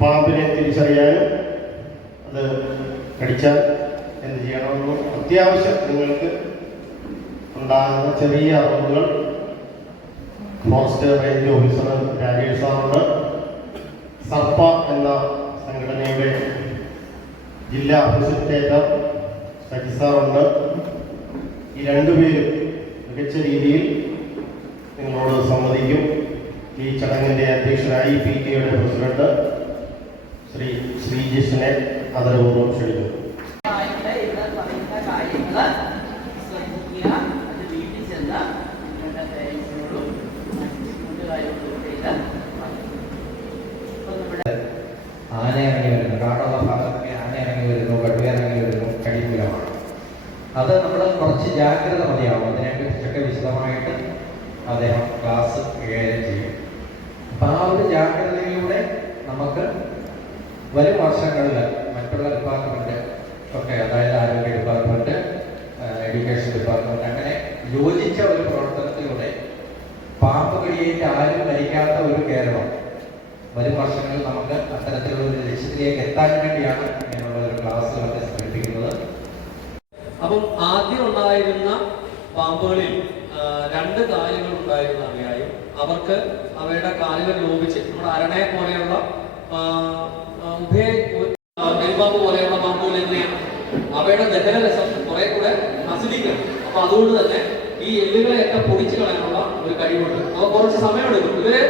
പാമ്പിനെ തിരിച്ചറിയാനും അത് കടിച്ചാൽ എന്ത് ചെയ്യണമെന്നും അത്യാവശ്യം നിങ്ങൾക്ക് ഉണ്ടാകുന്ന ചെറിയ അറിവുകൾ ഫോറസ്റ്റ് റേഞ്ച് ഓഫീസർ രാജേഷ് സാറുണ്ട്, സർപ്പ എന്ന സംഘടനയുടെ ജില്ലാ ഫെസിലിറ്റേറ്റർ സജി സാറുണ്ട്. ഈ രണ്ടുപേരും മികച്ച രീതിയിൽ നിങ്ങളോട് സംവദിക്കും. ഈ ചടങ്ങിൻ്റെ അധ്യക്ഷനായി PTA യുടെ പ്രസിഡന്റ് ശ്രീ ശ്രീജിഷിനെ ആദരപൂർവ്വം ക്ഷണിക്കുന്നു. ആന ഇറങ്ങി വരുന്നു, കാടുള്ള ഭാഗത്തൊക്കെ ആന ഇറങ്ങി വരുന്നു, കടുവ ഇറങ്ങി വരുന്നു, കടിമൂലമാണ്. അത് നമ്മൾ കുറച്ച് ജാഗ്രത മതിയാവും. അതിനെക്കുറിച്ചൊക്കെ വിശദമായിട്ട് അദ്ദേഹം ക്ലാസ് കൈകാര്യം ചെയ്യും. അപ്പം ആ ഒരു ജാഗ്രതയിലൂടെ നമുക്ക് വരും വർഷങ്ങളിൽ മറ്റുള്ള ഡിപ്പാർട്ട്മെന്റ് ഒക്കെ, അതായത് ആരോഗ്യ ഡിപ്പാർട്ട്മെന്റ്, എഡ്യൂക്കേഷൻ ഡിപ്പാർട്ട്മെന്റ്, അങ്ങനെ യോജിച്ച ഒരു പ്രവർത്തനത്തിലൂടെ പാമ്പ് കടിയേറ്റ് ആരും മരിക്കാത്ത ഒരു കേരളം വരും വർഷങ്ങളിൽ നമുക്ക് അത്തരത്തിലുള്ള ഒരു ലക്ഷ്യത്തിലേക്ക് എത്താൻ വേണ്ടിയാണ് ഇങ്ങനെയുള്ള ഒരു ക്ലാസ്സുകളൊക്കെ സംഘടിപ്പിക്കുന്നത്. അപ്പം ആദ്യം ഉണ്ടായിരുന്ന പാമ്പുകളിൽ 2 കാലുകൾ ഉണ്ടായിരുന്ന അവയായും അവർക്ക് അവയുടെ കാലുകൾ ലോപിച്ച് നമ്മുടെ അരണയെ പോലെയുള്ള നെൽപാമ്പ് പോലെയുള്ള പാമ്പുകൾ എങ്ങനെയാണ് അവയുടെ ദഹനരസം കുറെ കൂടെ അസിഡിക്കണം. അപ്പൊ അതുകൊണ്ട് തന്നെ ഈ എല്ലുകളെയൊക്കെ പൊടിച്ചു കളയാനുള്ള ഒരു കഴിവുണ്ട്. അപ്പൊ കുറച്ച് സമയമെടുക്കും. ഇവര്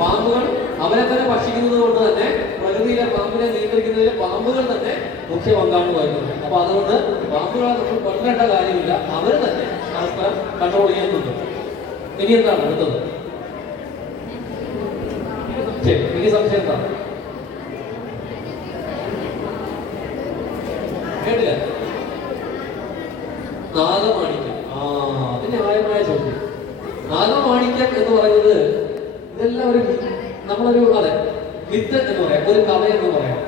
പാമ്പുകൾ അവരെ തന്നെ ഭക്ഷിക്കുന്നത് കൊണ്ട് തന്നെ പ്രകൃതിയിലെ പാമ്പിനെ നിയന്ത്രിക്കുന്നതിൽ പാമ്പുകൾ തന്നെ മുഖ്യ പങ്കാണ് വഹിക്കുന്നത്. അപ്പൊ അതുകൊണ്ട് പാമ്പുകളെ നമ്മൾ കൊല്ലേണ്ട കാര്യമില്ല, അവർ തന്നെ പരസ്പരം കൺട്രോൾ ചെയ്യുന്നുണ്ട്. ഇനി എന്താണ് അടുത്തത്? എനിക്ക് സംശയം എന്താണ്? കേട്ടില്ല? നാഗമാണിക്യം. അത് ന്യായമായ ചോദ്യം. നാഗമാണിക്യം എന്ന് പറയുന്നത് ഇതെല്ലാം നമ്മളൊരു മിത്ത് എന്ന് പറയാം, ഒരു കഥ എന്ന് പറയാം.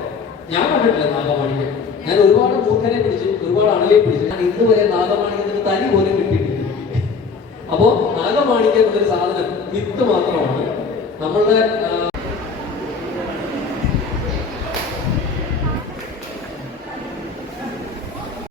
ഞാൻ കണ്ടിട്ടില്ല നാഗമാണിക്യം. ഞാൻ ഒരുപാട് മൂർഖനെ പിടിച്ചു, ഒരുപാട് അണലിയെ പിടിച്ചു. ഞാൻ ഇന്ന് വരെ നാഗമാണിക്യത്തിന് തനി പോലും കിട്ടിയിട്ടില്ല. അപ്പോ നാഗമാണിക്യം എന്നൊരു സാധനം മിത്ത് മാത്രമാണ്. നമ്മളുടെ